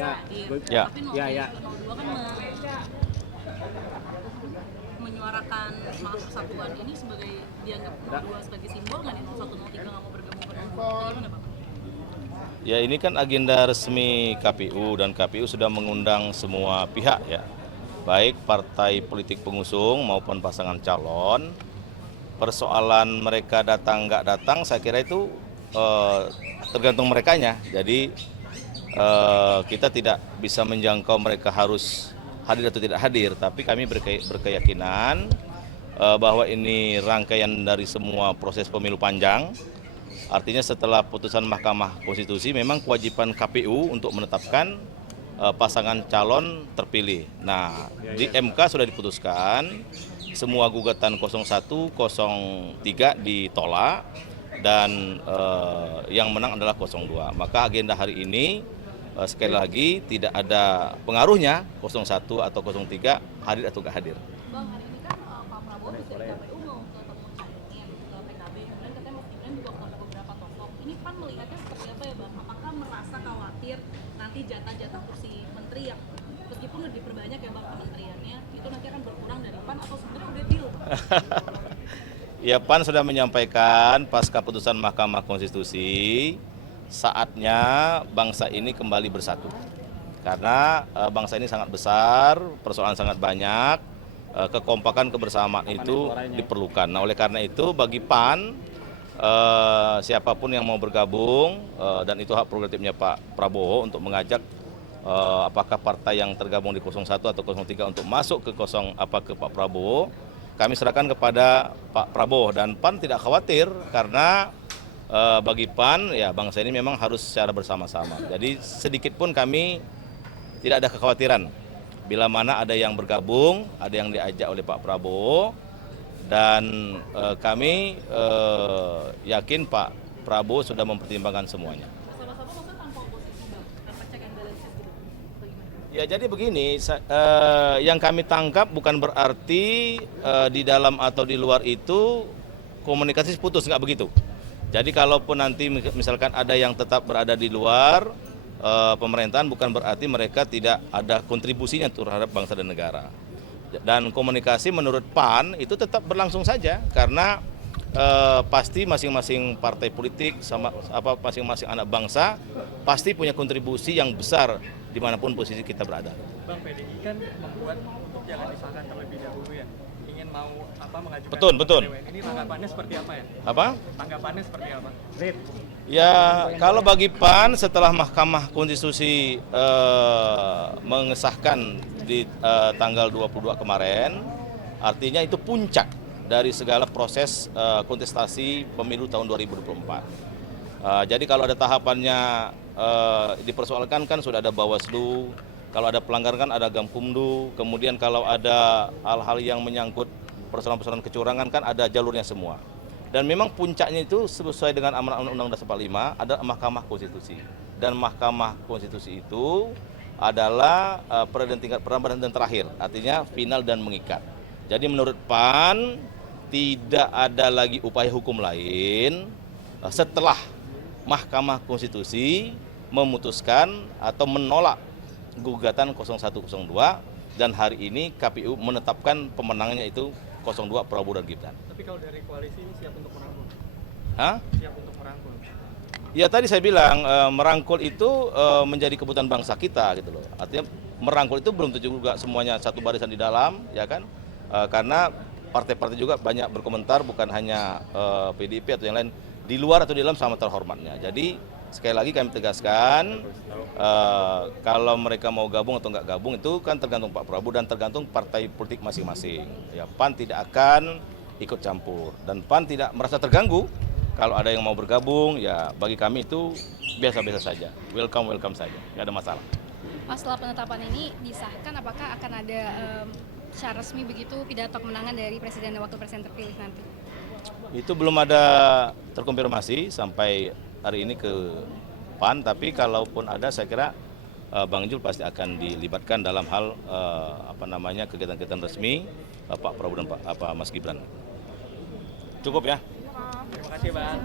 hadir. Ya. Tapi 02 kan menyuarakan semangat persatuan ini sebagai dianggap 02 sebagai simbol nggak nih 0103 nggak mau bergabung ke 02? Gimana Pak? Ya, ini kan agenda resmi KPU dan KPU sudah mengundang semua pihak ya, baik partai politik pengusung maupun pasangan calon. Persoalan mereka datang nggak datang saya kira itu tergantung merekanya. Jadi kita tidak bisa menjangkau mereka harus hadir atau tidak hadir, tapi kami berkeyakinan bahwa ini rangkaian dari semua proses pemilu panjang. Artinya setelah putusan Mahkamah Konstitusi memang kewajiban KPU untuk menetapkan pasangan calon terpilih. Nah, di MK sudah diputuskan semua gugatan 01, 03 ditolak dan yang menang adalah 02. Maka agenda hari ini sekali lagi tidak ada pengaruhnya 01 atau 03 hadir atau nggak hadir. Bang, hari ini kan Pak Prabowo bisa di KPU mau ketemu Caimin ke PKB, kemudian katanya Mas Gibran juga ketemu beberapa tokoh. Ini PAN melihatnya seperti apa ya Bang? Apakah merasa khawatir nanti jatah-jatah kursi menteri yang meskipun udah diperbanyak ya Bang kementeriannya, itu nanti akan berkurang dari PAN atau sebenarnya udah deal? Ya, PAN sudah menyampaikan pasca putusan Mahkamah Konstitusi saatnya bangsa ini kembali bersatu. Karena bangsa ini sangat besar, persoalan sangat banyak, kekompakan kebersamaan itu diperlukan. Nah, oleh karena itu bagi PAN, siapapun yang mau bergabung, dan itu hak prerogatifnya Pak Prabowo untuk mengajak apakah partai yang tergabung di 01 atau 03 untuk masuk ke ke Pak Prabowo, kami serahkan kepada Pak Prabowo. Dan PAN tidak khawatir karena bagi PAN ya bangsa ini memang harus secara bersama-sama. Jadi sedikit pun kami tidak ada kekhawatiran bila mana ada yang bergabung, ada yang diajak oleh Pak Prabowo, dan kami yakin Pak Prabowo sudah mempertimbangkan semuanya. Sama-sama maksudnya tanpa oposisi Bang, tanpa check and balances gitu, atau gimana? Ya, jadi begini, yang kami tangkap bukan berarti di dalam atau di luar itu komunikasi putus, nggak begitu. Jadi kalaupun nanti misalkan ada yang tetap berada di luar pemerintahan, bukan berarti mereka tidak ada kontribusinya terhadap bangsa dan negara. Dan komunikasi menurut PAN itu tetap berlangsung saja, karena pasti masing-masing partai politik sama masing-masing anak bangsa pasti punya kontribusi yang besar dimanapun posisi kita berada. Bang, PDI kan membuat untuk jangan disahkan terlebih dahulu ya, ingin mau mengajukan. Betul. Ini tanggapannya seperti apa ya? Apa? Tanggapannya seperti apa? Ya, kalau bagi PAN setelah Mahkamah Konstitusi mengesahkan di tanggal 22 kemarin, artinya itu puncak dari segala proses kontestasi pemilu tahun 2024. Jadi kalau ada tahapannya dipersoalkan kan sudah ada Bawaslu, kalau ada pelanggaran kan ada Gakumdu, kemudian kalau ada hal-hal yang menyangkut persoalan-persoalan kecurangan kan ada jalurnya semua. Dan memang puncaknya itu sesuai dengan amanat Undang-Undang Dasar 45 ada Mahkamah Konstitusi. Dan Mahkamah Konstitusi itu adalah peradilan tingkat pertama dan terakhir, artinya final dan mengikat. Jadi menurut PAN tidak ada lagi upaya hukum lain setelah Mahkamah Konstitusi memutuskan atau menolak gugatan 0102, dan hari ini KPU menetapkan pemenangnya itu 02 Prabowo dan Gibran. Tapi kalau dari koalisi ini siap untuk merangkul? Siap untuk merangkul? Ya, tadi saya bilang merangkul itu menjadi kebutuhan bangsa kita gitu loh. Artinya merangkul itu belum tentu juga semuanya satu barisan di dalam, ya kan? Karena partai-partai juga banyak berkomentar, bukan hanya PDIP atau yang lain, di luar atau di dalam sama terhormatnya. Jadi sekali lagi kami tegaskan, kalau mereka mau gabung atau nggak gabung itu kan tergantung Pak Prabowo dan tergantung partai politik masing-masing. Ya, PAN tidak akan ikut campur dan PAN tidak merasa terganggu kalau ada yang mau bergabung. Ya, bagi kami itu biasa-biasa saja, welcome saja, nggak ada masalah. Pas setelah penetapan ini disahkan, apakah akan ada secara resmi begitu pidato kemenangan dari Presiden dan Wakil Presiden terpilih nanti? Itu belum ada terkonfirmasi sampai hari ini ke PAN, tapi kalaupun ada saya kira Bang Jul pasti akan dilibatkan dalam hal kegiatan-kegiatan resmi Pak Prabowo dan Mas Gibran. Cukup ya. Terima kasih Bang.